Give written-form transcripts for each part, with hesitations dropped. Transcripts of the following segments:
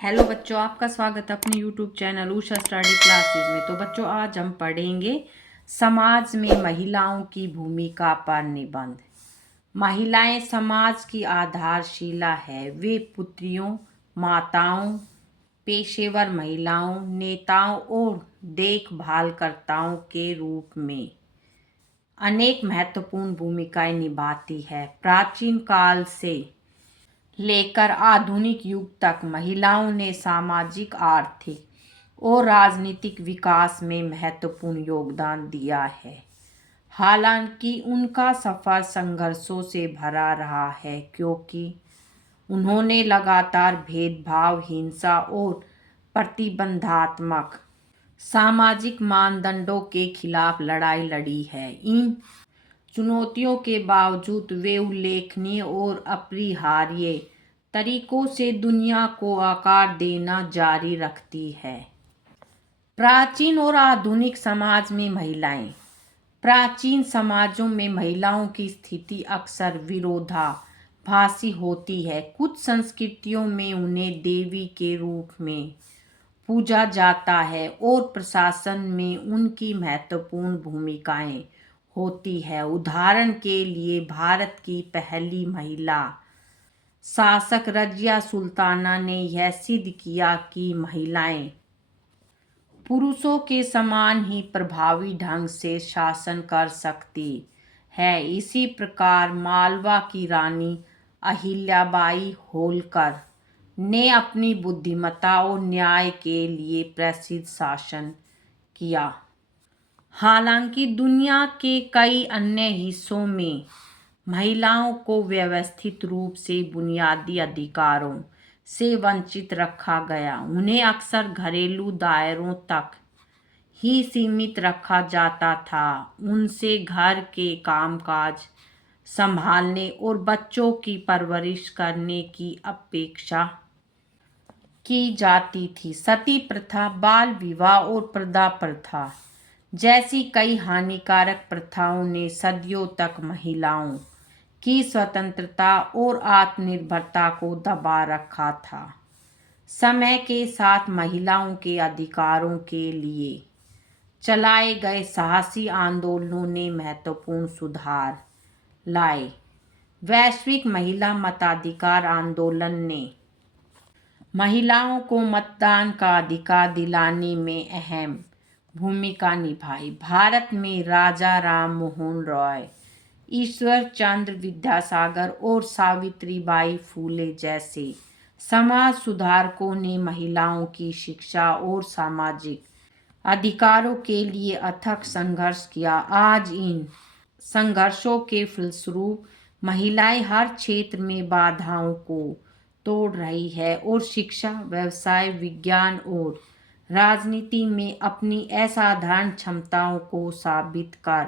Hello बच्चों, आपका स्वागत है अपने YouTube channel Usha study classes में। तो बच्चों, आज हम पढ़ेंगे समाज में महिलाओं की भूमिका पर निबंध। महिलाएं समाज की आधारशिला है। वे पुत्रियों, माताओं, पेशेवर महिलाओं, नेताओं और देखभालकर्ताओं के रूप में अनेक महत्वपूर्ण भूमिकाएं निभाती है। प्राचीन काल से लेकर आधुनिक युग तक महिलाओं ने सामाजिक, आर्थिक और राजनीतिक विकास में महत्वपूर्ण योगदान दिया है। हालांकि उनका सफर संघर्षों से भरा रहा है, क्योंकि उन्होंने लगातार भेदभाव, हिंसा और प्रतिबंधात्मक सामाजिक मानदंडों के खिलाफ लड़ाई लड़ी है। इन चुनौतियों के बावजूद वे उल्लेखनीय और अपरिहार्य तरीकों से दुनिया को आकार देना जारी रखती है। प्राचीन और आधुनिक समाज में महिलाएं। प्राचीन समाजों में महिलाओं की स्थिति अक्सर विरोधाभासी होती है। कुछ संस्कृतियों में उन्हें देवी के रूप में पूजा जाता है और प्रशासन में उनकी महत्वपूर्ण भूमिकाएं होती है। उदाहरण के लिए, भारत की पहली महिला शासक रजिया सुल्ताना ने यह सिद्ध किया कि महिलाएं पुरुषों के समान ही प्रभावी ढंग से शासन कर सकती है। इसी प्रकार मालवा की रानी अहिल्याबाई होलकर ने अपनी बुद्धिमत्ता और न्याय के लिए प्रसिद्ध शासन किया। हालांकि दुनिया के कई अन्य हिस्सों में महिलाओं को व्यवस्थित रूप से बुनियादी अधिकारों से वंचित रखा गया। उन्हें अक्सर घरेलू दायरों तक ही सीमित रखा जाता था। उनसे घर के कामकाज संभालने और बच्चों की परवरिश करने की अपेक्षा की जाती थी। सती प्रथा, बाल विवाह और प्रदा प्रथा जैसी कई हानिकारक प्रथाओं ने सदियों तक महिलाओं की स्वतंत्रता और आत्मनिर्भरता को दबा रखा था। समय के साथ महिलाओं के अधिकारों के लिए चलाए गए साहसी आंदोलनों ने महत्वपूर्ण सुधार लाए। वैश्विक महिला मताधिकार आंदोलन ने महिलाओं को मतदान का अधिकार दिलाने में अहम भूमिका निभाई। भारत में राजा राम मोहन रॉय, ईश्वर चंद्र विद्यासागर और सावित्रीबाई फूले जैसे समाज सुधारकों ने महिलाओं की शिक्षा और सामाजिक अधिकारों के लिए अथक संघर्ष किया। आज इन संघर्षों के फलस्वरूप महिलाएं हर क्षेत्र में बाधाओं को तोड़ रही है और शिक्षा, व्यवसाय, विज्ञान और राजनीति में अपनी असाधारण क्षमताओं को साबित कर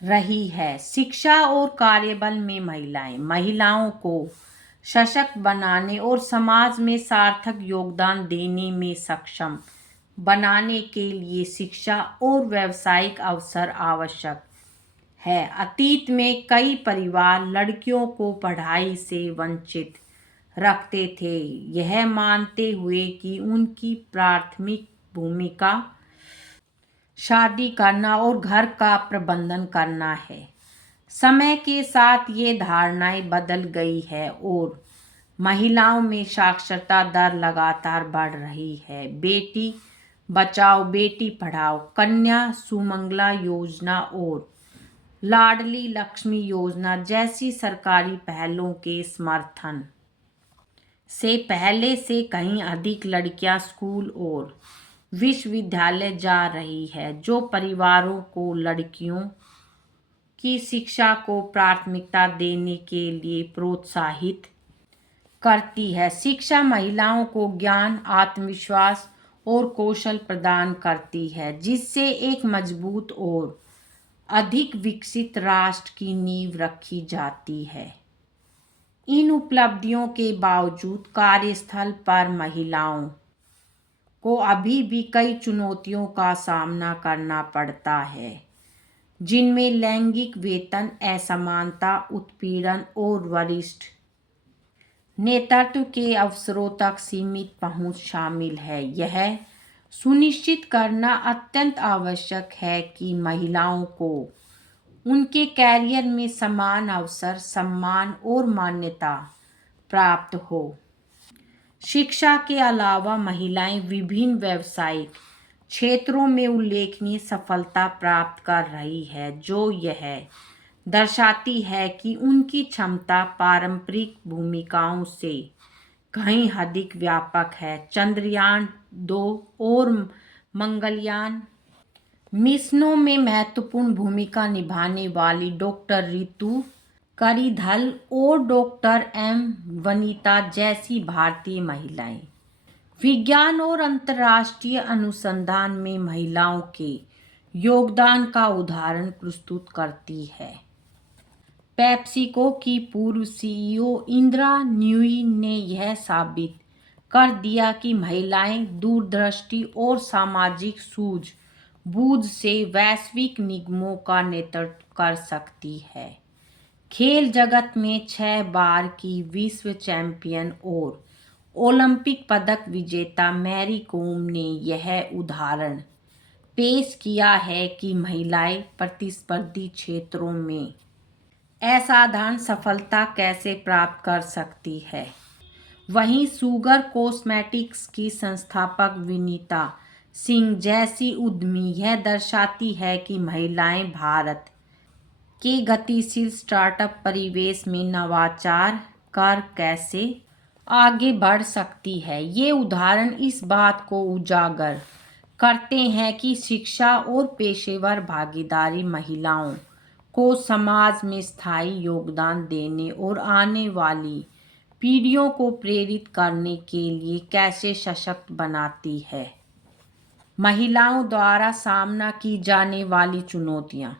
रही है। शिक्षा और कार्यबल में महिलाएं महिलाओं को सशक्त बनाने और समाज में सार्थक योगदान देने में सक्षम बनाने के लिए शिक्षा और व्यावसायिक अवसर आवश्यक है। अतीत में कई परिवार लड़कियों को पढ़ाई से वंचित रखते थे, यह मानते हुए कि उनकी प्राथमिक भूमिका शादी करना और घर का प्रबंधन करना है। समय के साथ ये धारणाएं बदल गई है और महिलाओं में साक्षरता दर लगातार बढ़ रही है। बेटी बचाओ बेटी पढ़ाओ, कन्या सुमंगला योजना और लाडली लक्ष्मी योजना जैसी सरकारी पहलों के समर्थन से पहले से कहीं अधिक लड़कियां स्कूल और विश्वविद्यालय जा रही है, जो परिवारों को लड़कियों की शिक्षा को प्राथमिकता देने के लिए प्रोत्साहित करती है। शिक्षा महिलाओं को ज्ञान, आत्मविश्वास और कौशल प्रदान करती है, जिससे एक मजबूत और अधिक विकसित राष्ट्र की नींव रखी जाती है। इन उपलब्धियों के बावजूद कार्यस्थल पर महिलाओं को अभी भी कई चुनौतियों का सामना करना पड़ता है, जिनमें लैंगिक वेतन असमानता, उत्पीड़न और वरिष्ठ नेतृत्व के अवसरों तक सीमित पहुंच शामिल है। यह सुनिश्चित करना अत्यंत आवश्यक है कि महिलाओं को उनके कैरियर में समान अवसर, सम्मान और मान्यता प्राप्त हो। शिक्षा के अलावा महिलाएं विभिन्न व्यावसायिक क्षेत्रों में उल्लेखनीय सफलता प्राप्त कर रही है, जो यह दर्शाती है कि उनकी क्षमता पारंपरिक भूमिकाओं से कहीं अधिक व्यापक है। चंद्रयान-2 और मंगलयान मिशनों में महत्वपूर्ण भूमिका निभाने वाली डॉक्टर रितु करिधल और डॉक्टर एम वनिता जैसी भारतीय महिलाएं विज्ञान और अंतर्राष्ट्रीय अनुसंधान में महिलाओं के योगदान का उदाहरण प्रस्तुत करती है। पेप्सिको की पूर्व सीईओ इंदिरा न्यूई ने यह साबित कर दिया कि महिलाएं दूरदृष्टि और सामाजिक सूझबूझ से वैश्विक निगमों का नेतृत्व कर सकती है। खेल जगत में 6 बार की विश्व चैंपियन और ओलंपिक पदक विजेता मैरी कॉम ने यह उदाहरण पेश किया है कि महिलाएं प्रतिस्पर्धी क्षेत्रों में असाधारण सफलता कैसे प्राप्त कर सकती है। वहीं सुगर कॉस्मेटिक्स की संस्थापक विनीता सिंह जैसी उद्यमी यह दर्शाती है कि महिलाएं भारत के गतिशील स्टार्टअप परिवेश में नवाचार कर कैसे आगे बढ़ सकती है। ये उदाहरण इस बात को उजागर करते हैं कि शिक्षा और पेशेवर भागीदारी महिलाओं को समाज में स्थायी योगदान देने और आने वाली पीढ़ियों को प्रेरित करने के लिए कैसे सशक्त बनाती है। महिलाओं द्वारा सामना की जाने वाली चुनौतियां।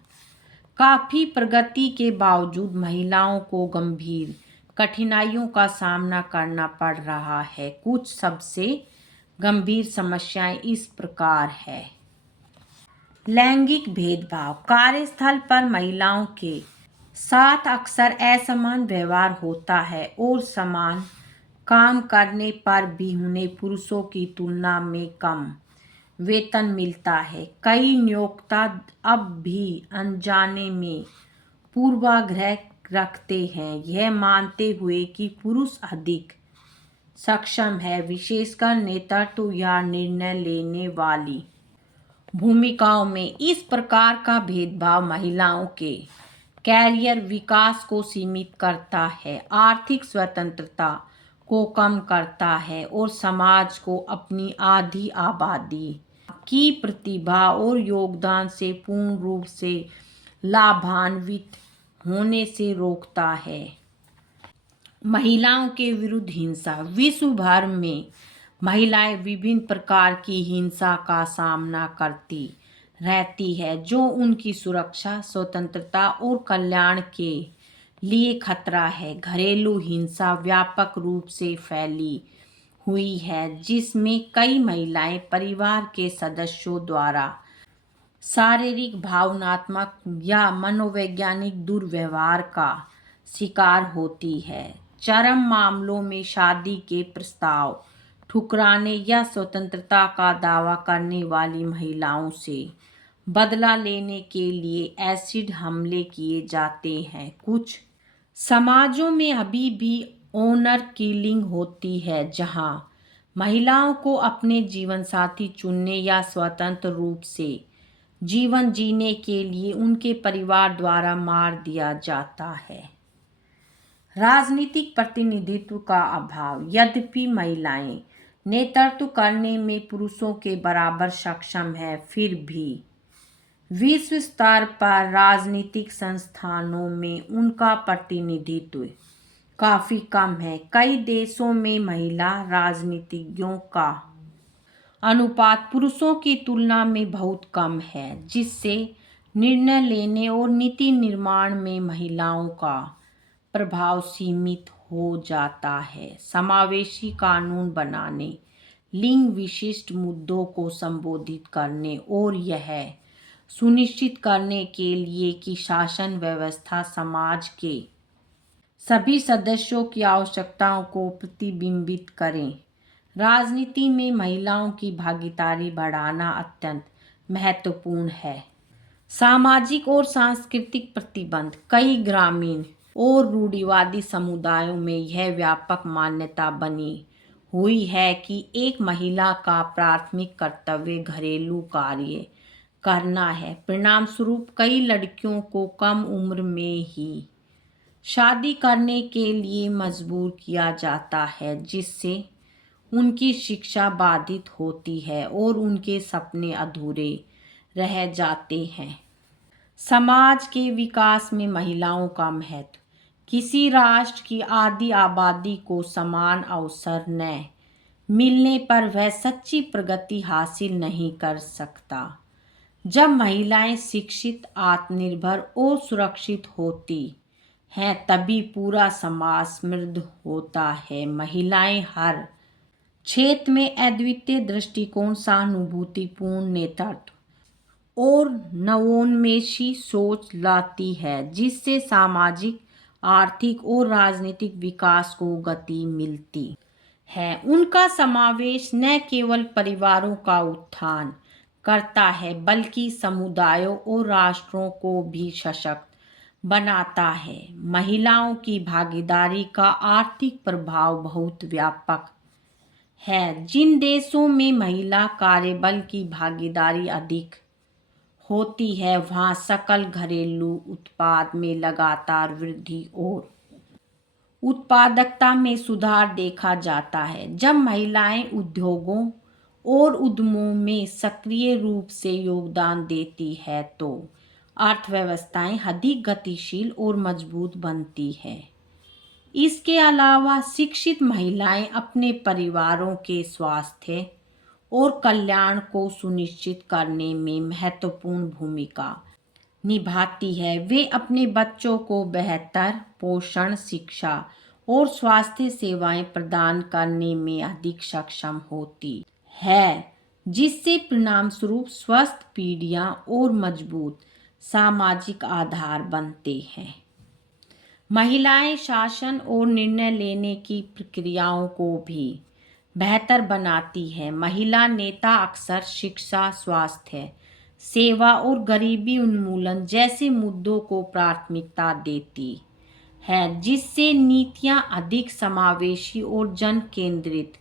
काफ़ी प्रगति के बावजूद महिलाओं को गंभीर कठिनाइयों का सामना करना पड़ रहा है। कुछ सबसे गंभीर समस्याएं इस प्रकार है। लैंगिक भेदभाव। कार्यस्थल पर महिलाओं के साथ अक्सर असमान व्यवहार होता है और समान काम करने पर भी उन्हें पुरुषों की तुलना में कम वेतन मिलता है। कई नियोक्ता अब भी अनजाने में पूर्वाग्रह रखते हैं, यह मानते हुए कि पुरुष अधिक सक्षम है, विशेषकर नेतृत्व या निर्णय लेने वाली भूमिकाओं में। इस प्रकार का भेदभाव महिलाओं के कैरियर विकास को सीमित करता है, आर्थिक स्वतंत्रता को कम करता है और समाज को अपनी आधी आबादी की प्रतिभा और योगदान से पूर्ण रूप से लाभान्वित होने से रोकता है। महिलाओं के विरुद्ध हिंसा। विश्व भर में महिलाएं विभिन्न प्रकार की हिंसा का सामना करती रहती है, जो उनकी सुरक्षा, स्वतंत्रता और कल्याण के लिए खतरा है। घरेलू हिंसा व्यापक रूप से फैली हुई है, जिसमें कई महिलाएं परिवार के सदस्यों द्वारा शारीरिक, भावनात्मक या मनोवैज्ञानिक दुर्व्यवहार का शिकार होती है। चरम मामलों में शादी के प्रस्ताव ठुकराने या स्वतंत्रता का दावा करने वाली महिलाओं से बदला लेने के लिए एसिड हमले किए जाते हैं। कुछ समाजों में अभी भी ऑनर किलिंग होती है, जहां महिलाओं को अपने जीवनसाथी चुनने या स्वतंत्र रूप से जीवन जीने के लिए उनके परिवार द्वारा मार दिया जाता है। राजनीतिक प्रतिनिधित्व का अभाव। यद्यपि महिलाएं नेतृत्व करने में पुरुषों के बराबर सक्षम है, फिर भी विश्व स्तर पर राजनीतिक संस्थानों में उनका प्रतिनिधित्व काफी कम है। कई देशों में महिला राजनीतिज्ञों का अनुपात पुरुषों की तुलना में बहुत कम है, जिससे निर्णय लेने और नीति निर्माण में महिलाओं का प्रभाव सीमित हो जाता है। समावेशी कानून बनाने, लिंग विशिष्ट मुद्दों को संबोधित करने और यह सुनिश्चित करने के लिए कि शासन व्यवस्था समाज के सभी सदस्यों की आवश्यकताओं को प्रतिबिंबित करें। राजनीति में महिलाओं की भागीदारी बढ़ाना अत्यंत महत्वपूर्ण है। सामाजिक और सांस्कृतिक प्रतिबंध। कई ग्रामीण और रूढ़िवादी समुदायों में यह व्यापक मान्यता बनी हुई है कि एक महिला का प्राथमिक कर्तव्य घरेलू कार्य करना है। परिणाम स्वरूप कई लड़कियों को कम उम्र में ही शादी करने के लिए मजबूर किया जाता है, जिससे उनकी शिक्षा बाधित होती है और उनके सपने अधूरे रह जाते हैं। समाज के विकास में महिलाओं का महत्व। किसी राष्ट्र की आधी आबादी को समान अवसर न मिलने पर वह सच्ची प्रगति हासिल नहीं कर सकता। जब महिलाएं शिक्षित, आत्मनिर्भर और सुरक्षित होती हैं, तभी पूरा समाज समृद्ध होता है। महिलाएं हर क्षेत्र में अद्वितीय दृष्टिकोण, सहानुभूतिपूर्ण नेतृत्व और नवोन्मेषी सोच लाती है, जिससे सामाजिक, आर्थिक और राजनीतिक विकास को गति मिलती है। उनका समावेश न केवल परिवारों का उत्थान करता है, बल्कि समुदायों और राष्ट्रों को भी सशक्त बनाता है। महिलाओं की भागीदारी का आर्थिक प्रभाव बहुत व्यापक है। जिन देशों में महिला कार्यबल की भागीदारी अधिक होती है, वहाँ सकल घरेलू उत्पाद में लगातार वृद्धि और उत्पादकता में सुधार देखा जाता है। जब महिलाएं उद्योगों और उद्यमों में सक्रिय रूप से योगदान देती है, तो अर्थव्यवस्थाएं अधिक गतिशील और मजबूत बनती है। इसके अलावा शिक्षित महिलाएं अपने परिवारों के स्वास्थ्य और कल्याण को सुनिश्चित करने में महत्वपूर्ण भूमिका निभाती है। वे अपने बच्चों को बेहतर पोषण, शिक्षा और स्वास्थ्य सेवाएं प्रदान करने में अधिक सक्षम होती है, जिससे परिणाम स्वरूप स्वस्थ पीढ़ियां और मजबूत सामाजिक आधार बनते हैं। महिलाएं शासन और निर्णय लेने की प्रक्रियाओं को भी बेहतर बनाती है। महिला नेता अक्सर शिक्षा, स्वास्थ्य सेवा और गरीबी उन्मूलन जैसे मुद्दों को प्राथमिकता देती है, जिससे नीतियां अधिक समावेशी और जन केंद्रित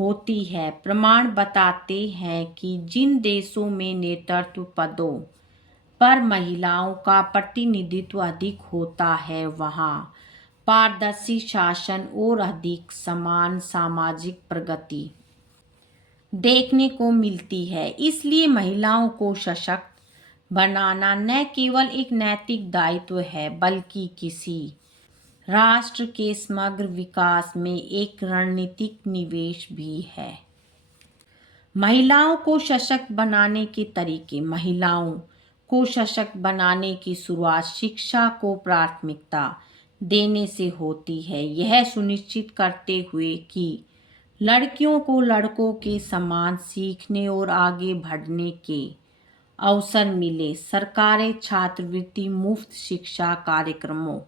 होती है। प्रमाण बताते हैं कि जिन देशों में नेतृत्व पदों पर महिलाओं का प्रतिनिधित्व अधिक होता है, वहाँ पारदर्शी शासन और अधिक समान सामाजिक प्रगति देखने को मिलती है। इसलिए महिलाओं को सशक्त बनाना न केवल एक नैतिक दायित्व है, बल्कि किसी राष्ट्र के समग्र विकास में एक रणनीतिक निवेश भी है। महिलाओं को सशक्त बनाने के तरीके। महिलाओं को सशक्त बनाने की शुरुआत शिक्षा को प्राथमिकता देने से होती है। यह सुनिश्चित करते हुए कि लड़कियों को लड़कों के समान सीखने और आगे बढ़ने के अवसर मिले। सरकारें छात्रवृत्ति, मुफ्त शिक्षा कार्यक्रमों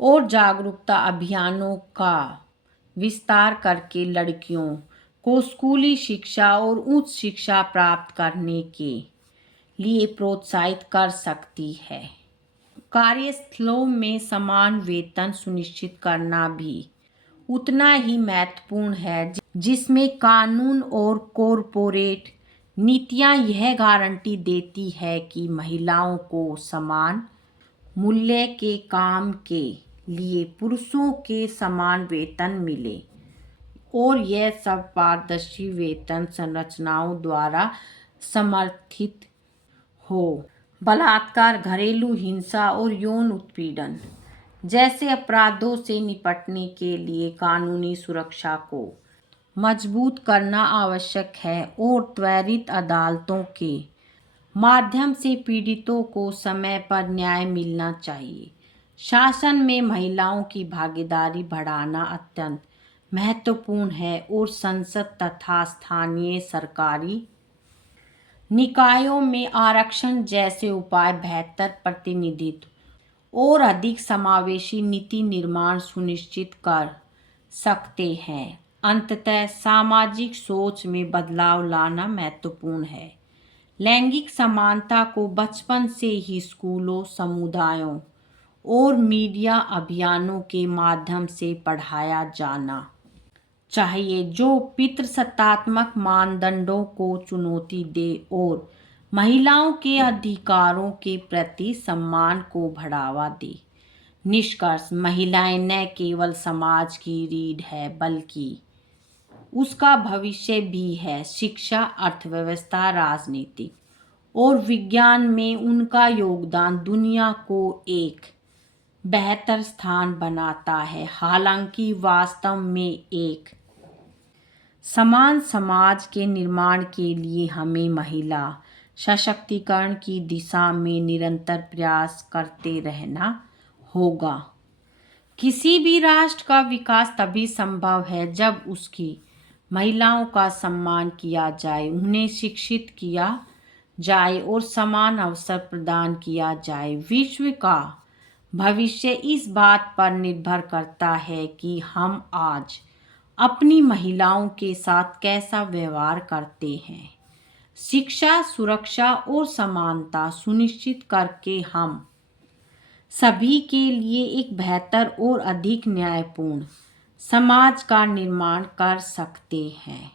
और जागरूकता अभियानों का विस्तार करके लड़कियों को स्कूली शिक्षा और उच्च शिक्षा प्राप्त करने के लिए प्रोत्साहित कर सकती है। कार्यस्थलों में समान वेतन सुनिश्चित करना भी उतना ही महत्वपूर्ण है, जिसमें कानून और कॉरपोरेट नीतियां यह गारंटी देती है कि महिलाओं को समान मूल्य के काम के लिए पुरुषों के समान वेतन मिले, और यह सब पारदर्शी वेतन संरचनाओं द्वारा समर्थित हो। बलात्कार, घरेलू हिंसा और यौन उत्पीड़न जैसे अपराधों से निपटने के लिए कानूनी सुरक्षा को मजबूत करना आवश्यक है, और त्वरित अदालतों के माध्यम से पीड़ितों को समय पर न्याय मिलना चाहिए। शासन में महिलाओं की भागीदारी बढ़ाना अत्यंत महत्वपूर्ण है, और संसद तथा स्थानीय सरकारी निकायों में आरक्षण जैसे उपाय बेहतर प्रतिनिधित्व और अधिक समावेशी नीति निर्माण सुनिश्चित कर सकते हैं। अंततः सामाजिक सोच में बदलाव लाना महत्वपूर्ण है। लैंगिक समानता को बचपन से ही स्कूलों, समुदायों और मीडिया अभियानों के माध्यम से पढ़ाया जाना चाहिए, जो पितृसत्तात्मक मानदंडों को चुनौती दे और महिलाओं के अधिकारों के प्रति सम्मान को बढ़ावा दे। निष्कर्ष, महिलाएं न केवल समाज की रीढ़ है बल्कि उसका भविष्य भी है। शिक्षा, अर्थव्यवस्था, राजनीति और विज्ञान में उनका योगदान दुनिया को एक बेहतर स्थान बनाता है। हालांकि वास्तव में एक समान समाज के निर्माण के लिए हमें महिला सशक्तिकरण की दिशा में निरंतर प्रयास करते रहना होगा। किसी भी राष्ट्र का विकास तभी संभव है जब उसकी महिलाओं का सम्मान किया जाए, उन्हें शिक्षित किया जाए और समान अवसर प्रदान किया जाए। विश्व का भविष्य इस बात पर निर्भर करता है कि हम आज अपनी महिलाओं के साथ कैसा व्यवहार करते हैं। शिक्षा, सुरक्षा और समानता सुनिश्चित करके हम सभी के लिए एक बेहतर और अधिक न्यायपूर्ण समाज का निर्माण कर सकते हैं।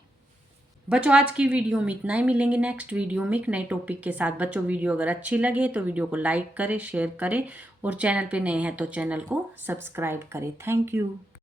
बच्चों, आज की वीडियो में इतना ही। मिलेंगे नेक्स्ट वीडियो में एक नए टॉपिक के साथ। बच्चों, वीडियो अगर अच्छी लगे तो वीडियो को लाइक करें, शेयर करें और चैनल पे नए हैं तो चैनल को सब्सक्राइब करें। Thank you.